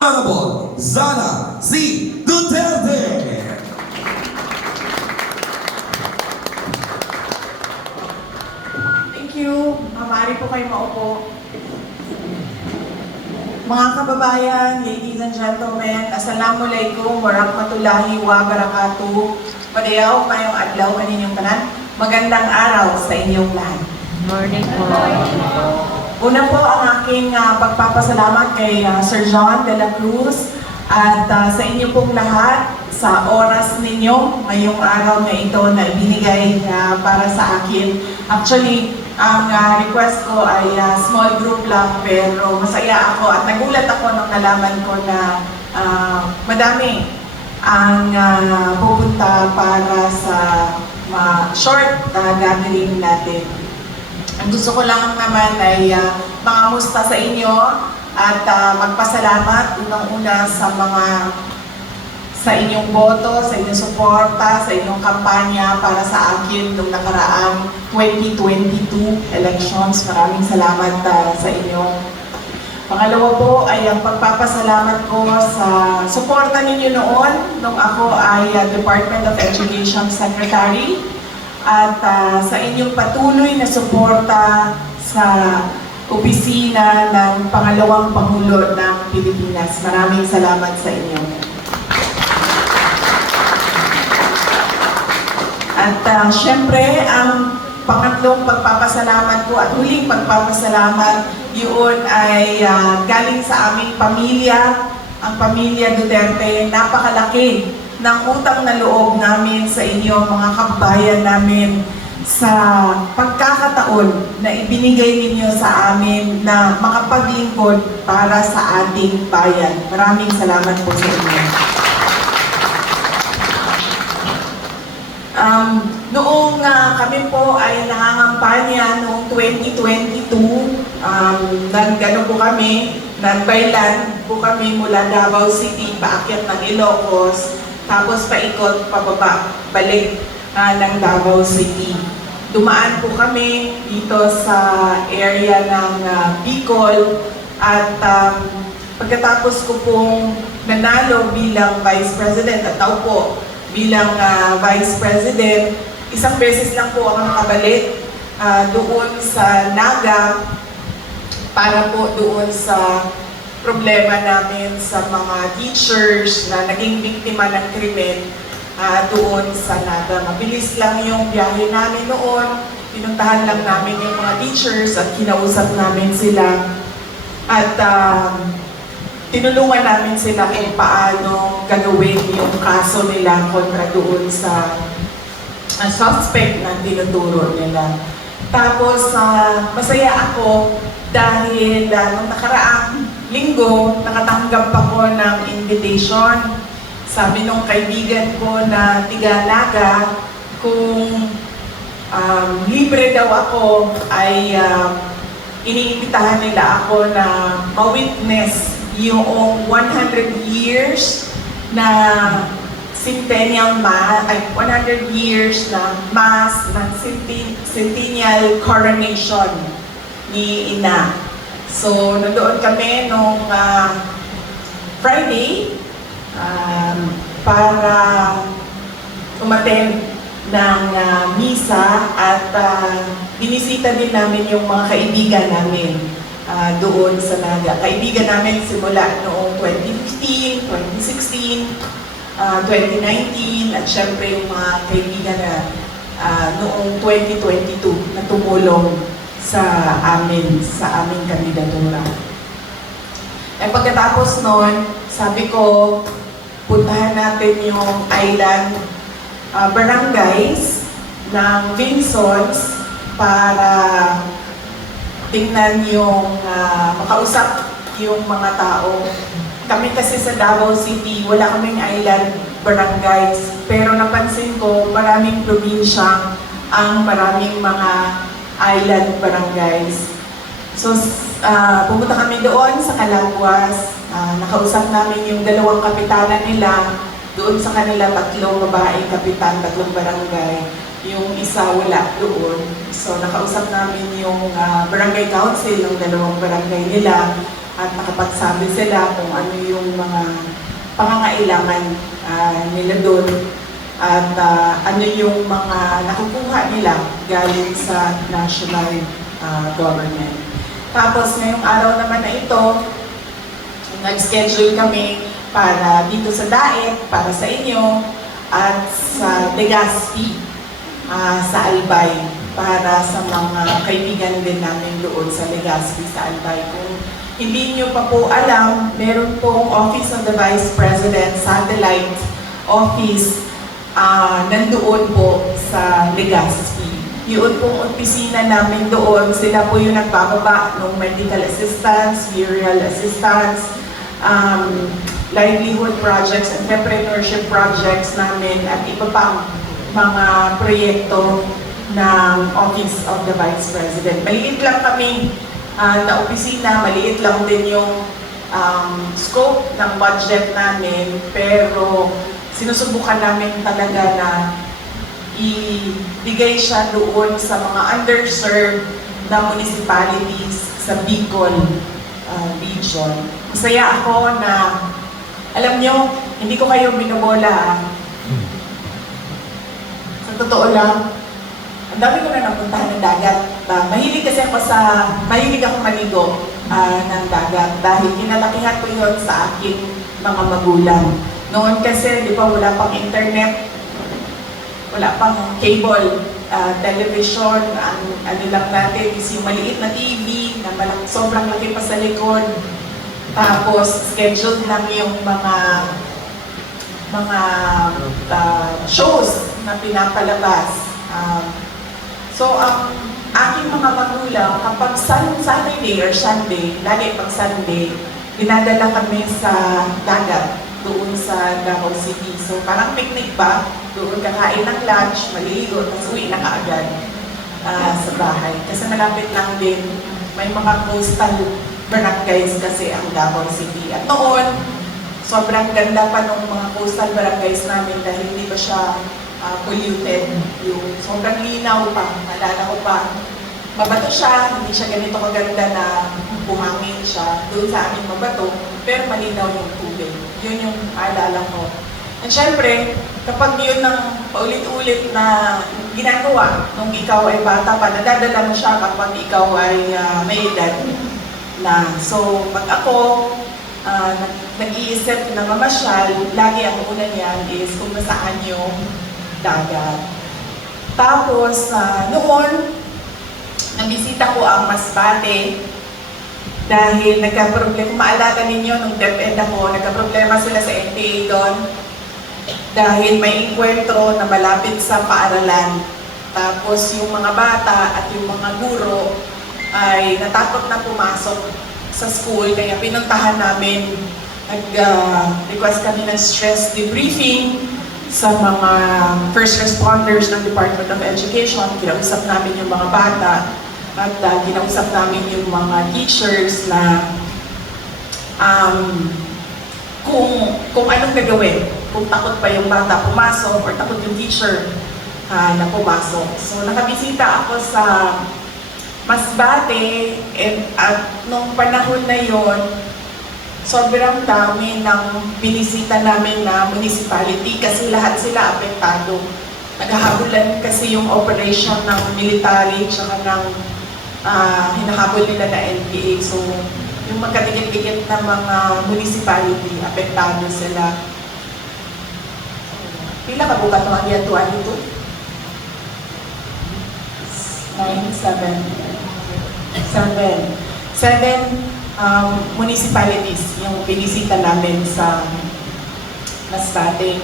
Honorable Zana C. Duterte. Thank you. Maaari po kayo maupo. Mga kababayan, ladies and gentlemen, Assalamualaikum warahmatullahi wabarakatuh. Padayaw kayong adlaw kaninyong tanan. Magandang araw sa inyong lahat. Morning po. Una po ang aking pagpapasalamat kay Sir John de la Cruz at sa inyo pong lahat sa oras ninyo ngayong araw na ito na ibinigay para sa akin. Actually, ang request ko ay small group lang pero masaya ako at nagulat ako nung nalaman ko na madami ang pupunta para sa short gathering natin. Ang gusto ko lang naman ay mangamusta sa inyo at magpasalamat unang-una sa inyong boto, sa inyong suporta, sa inyong kampanya para sa akin noong nakaraang 2022 elections. Maraming salamat sa inyo. Pangalawa po ay ang pagpapasalamat ko sa suporta ninyo noon nung ako ay Department of Education Secretary at sa inyong patuloy na suporta sa opisina ng pangalawang Pangulo ng Pilipinas. Maraming salamat sa inyo. At syempre, ang pangatlong pagpapasalamat ko at huling pagpapasalamat, yun ay galing sa aming pamilya, ang pamilya Duterte. Napakalaki ng utang na loob namin sa inyo, mga kababayan namin, sa pagkakataon na ibinigay ninyo sa amin na makapaglingkod para sa ating bayan. Maraming salamat po sa inyo. Noong kami po ay nangangampanya noong 2022, nag-ano po kami, nag-byland po kami mula Davao City, paakyat ng Ilocos, tapos paikot, pababa, balik ng Davao City. Dumaan po kami dito sa area ng Bicol at pagkatapos ko pong nanalo bilang Vice President at naupo bilang Vice President, isang beses lang po ako nakabalik doon sa Naga para po doon sa problema namin sa mga teachers na naging biktima ng krimen doon sa Naga. Mabilis lang yung biyahe namin noon. Pinuntahan lang namin yung mga teachers at kinausap namin sila. At tinulungan namin sila kung paano gagawin yung kaso nila kontra doon sa suspect na tinuturo nila. Tapos masaya ako dahil nung nakaraang linggo, nakatanggap ako ng invitation. Sabi nung kaibigan ko na tiga-Naga, kung libre daw ako, ay iniimbitahan nila ako na ma-witness yung 100 years na centennial mass, ay 100 years na mass ng centennial coronation ni Ina. So, nandoon kami nung Friday para umattend ng misa at binisita din namin yung mga kaibigan namin doon sa Naga. Kaibigan namin simula noong 2015, 2016, 2019 at syempre yung mga kaibigan na noong 2022 na tumulong sa aming kandidatura. Eh pagkatapos noon, sabi ko, puntahan natin yung island barangays ng Vinsons para tingnan yung makausap yung mga tao. Kami kasi sa Davao City, wala kaming island barangays. Pero napansin ko, maraming probinsya ang maraming mga island barangays. So, pumunta kami doon sa Calaguas. Nakausap namin yung dalawang kapitana nila. Doon sa kanila, 3 babaeng kapitan, 3 barangay. Yung isa wala doon. So, nakausap namin yung barangay council ng 2 barangay nila. at nakapagsabi sila kung ano yung mga pangangailangan nila doon at ano yung mga nakukuha nila galing sa national government. Tapos ngayong araw naman na ito, nag-schedule kami para dito sa DAET, para sa inyo, at sa Legazpi, sa Albay, para sa mga kaibigan din namin doon sa Legazpi, sa Albay. Kung hindi nyo pa po alam, meron pong Office of the Vice President Satellite Office nandoon po sa Legazpi. Yun pong opisina namin doon, sila po yung nagbababa ng medical assistance, burial assistance, livelihood projects, entrepreneurship projects namin at iba pang mga proyekto ng Office of the Vice President. Maliit lang kami na opisina, maliit lang din yung scope ng budget namin, pero sinusubukan namin talaga na ibigay siya doon sa mga underserved na municipalities sa Bicol region. Masaya ako na, alam nyo, hindi ko kayo binobola. Sa totoo lang, ang dami ko na napuntahan ng dagat. Mahilig kasi ako mahilig ako maligo ng dagat dahil kinalakihan ko yun sa aking mga magulang. Noon kasi, di ba, wala pang internet, wala pang cable, television, ano lang natin is yung maliit na TV na sobrang laki pa sa likod. Tapos, scheduled lang yung mga shows na pinapalabas. So, ang aking mga magulang, kapag Saturday or Sunday, lagi pag Sunday, dinadala kami sa dagat, doon sa Davao City. So, parang picnic ba? Doon kakain ng lunch, maliligo, tapos uwi na kaagad sa bahay. Kasi malapit lang din, may mga coastal barangays kasi ang Davao City. At noon, sobrang ganda pa ng mga coastal barangays namin dahil hindi pa siya polluted. Yung sobrang linaw pa, malala ko pa. Mabato siya, hindi siya ganito kaganda na buhangin siya. Doon sa amin mabato, pero malinaw yung tubig. Yun yung alala ko. At syempre, kapag yun ang paulit-ulit na ginagawa nung ikaw ay bata pa, nadadala mo siya kapag ikaw ay may edad na. So, pag ako nag-iisip na mamasyal, lagi ang una niyan is kung nasaan yung dagat. Tapos, noon, nabisita ko ang Masbate dahil nagka-problema, kung maalala ninyo, nung DepEd ako, nagka-problema sila sa NPA doon dahil may enkwentro na malapit sa paaralan. Tapos yung mga bata at yung mga guro ay natakot na pumasok sa school, kaya pinuntahan namin, nag-request kami ng stress debriefing sa mga first responders ng Department of Education. Kinausap namin yung mga bata at kinausap namin yung mga teachers na kung anong gagawin, kung takot pa yung bata pumasok or takot yung teacher na pumasok. So nakabisita ako sa Masbate at nung panahon na yon, sobrang dami ng binisita namin na municipality kasi lahat sila apektado. Naghahabulan kasi yung operation ng military tsaka ng hinahabol nila na NPA. So, yung magkatigit-tigit na mga municipality, apektado sila. Pila ka buka ito ang yatuan ito? 7 municipalities yung binisita namin sa Masbate.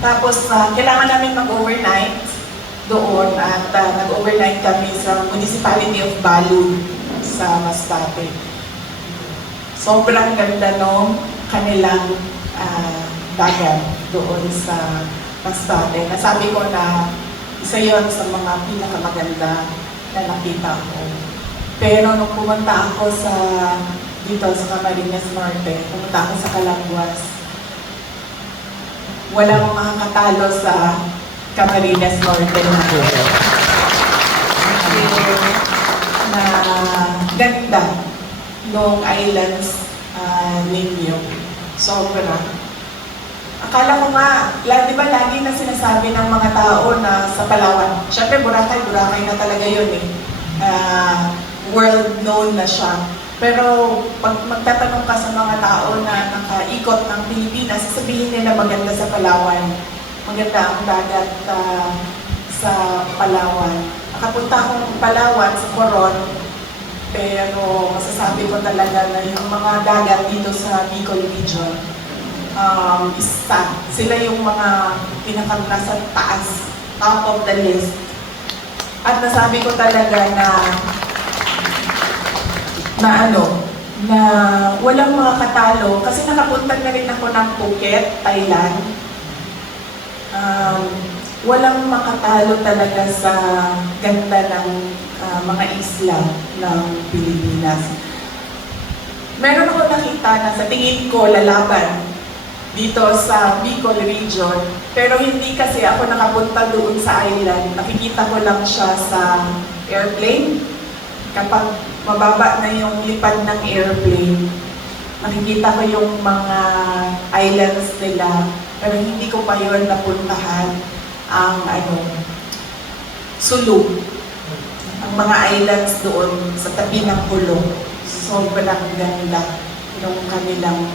Tapos, kailangan namin mag-overnight doon at nag-overnight kami sa Municipality of Balud sa Masbate. Sobrang ganda nung kanilang dagat doon sa Masbate. Nasabi ko na isa yon sa mga pinakamaganda na nakita ko. Pero nung pumunta ako dito sa Camarines Norte, pumunta ako sa Calanguas, walang makakatalo sa Camarines Norte na ganda ng islands ninyo. Sobra. Akala ko nga, di ba lagi na sinasabi ng mga tao na sa Palawan, syempre Boracay na talaga yun eh. World known na siya. Pero pag magtatanong ka sa mga tao na nakaikot ng Pilipinas, sasabihin nila maganda sa Palawan. Maganda ang dagat sa Palawan. Nakapunta akong Palawan sa Coron, pero masasabi ko talaga na yung mga dagat dito sa Bicol Region, sila yung mga nasa taas, top of the list. At nasabi ko talaga na walang mga katalo, kasi nakapunta na rin ako ng Phuket, Thailand. Walang makatalo talaga sa ganda ng mga isla ng Pilipinas. Meron ako nakita na sa tingin ko lalaban dito sa Bicol Region, pero hindi kasi ako nakapunta doon sa island. Nakikita ko lang siya sa airplane. Kapag mababa na yung lipad ng airplane, nakikita ko yung mga islands nila, pero hindi ko pa yun napuntahan ang Sulu. Ang mga islands doon sa tabi ng Hulong. Sobrang ganda ng kanilang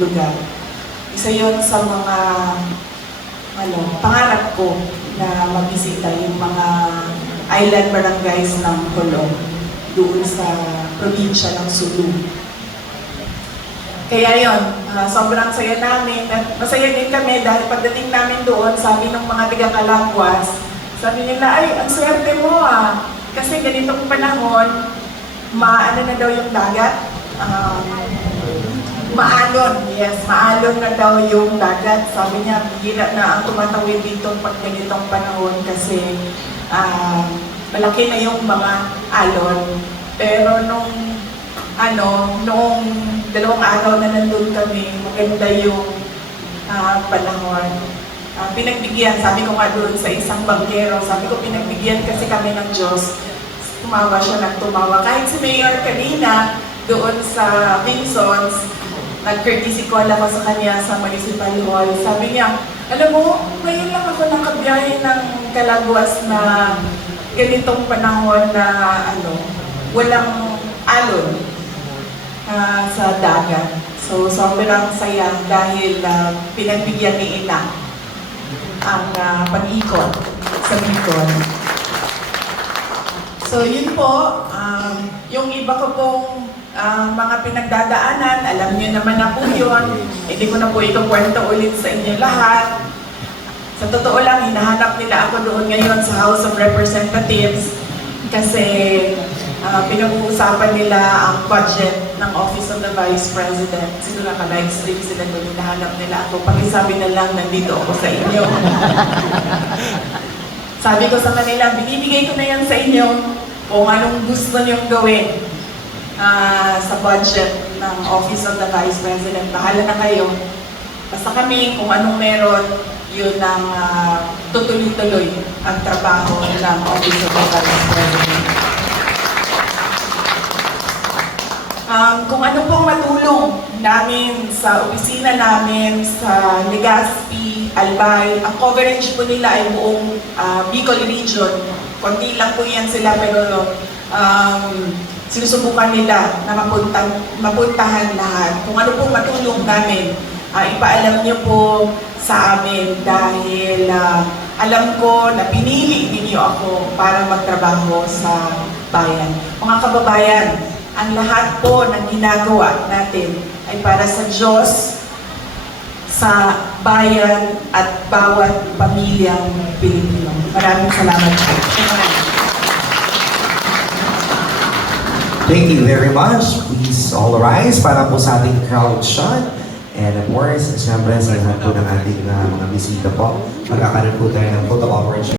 lugar. Isa yon sa mga pangarap ko na magbisita yung mga island barangays ng Hulong doon sa probinsya ng Sulu. Kaya yon, sobrang saya namin at masaya din kami dahil pagdating namin doon, sabi ng mga taga-Calangguas, sabi nila, ay, ang swerte mo kasi ganitong panahon, maano na daw yung dagat, maalon na daw yung dagat. Sabi niya, hira na ang tumatawid dito pag ganitong panahon kasi malaki na yung mga alon. Pero nung 2 araw na nandun kami, maganda yung panahon. Pinagbigyan, sabi ko nga doon sa isang banggero, sabi ko pinagbigyan kasi kami ng Diyos. Tumawa siya ng tumawa. Kahit si Mayor kanina, doon sa Vinsons, nag-courtesy call ako sa kanya sa Municipal Hall. Sabi niya, alam mo, ngayon lang ako nakabiyahe ng Calangguas na ganitong panahon na walang alon sa dagat. So, sobrang saya dahil pinagbigyan ni Ina ang pag-ikot sa Bicol. So, yun po, yung iba ko pong mga pinagdadaanan, alam niyo naman na po yun. Hindi ko na po ikukwento ulit sa inyo lahat. Sa totoo lang, hinahanap nila ako doon ngayon sa House of Representatives kasi pinag-uusapan nila ang budget ng Office of the Vice President. Siguro naka-livestream sila doon, hinahanap nila ako. Pakisabi na lang, nandito ako sa inyo. Sabi ko sa kanila, binibigay ko na yan sa inyo kung anong gusto niyong gawin sa budget ng Office of the Vice President. Bahala na kayo. Basta kami, kung anong meron, yun ang tutuloy-tuloy ang trabaho ng Office of the Vice President. Kung ano pong matulong namin sa opisina namin, sa Legazpi, Albay, ang coverage po nila ay buong Bicol Region. Konti lang po yan sila pero sinusubukan nila na mapuntahan lahat. Kung ano pong matulong namin, ipaalam niyo po sa amin dahil alam ko na pinili ninyo ako para magtrabaho sa bayan. Mga kababayan, ang lahat po ng ginagawa natin ay para sa Diyos, sa bayan at bawat pamilyang Pilipino. Maraming salamat po. Thank you very much. Please all rise para po sa ating crowd shot. And of course, siyempre sa lahat po ng ating mga bisita po, magkakaroon po tayo ng photo operation.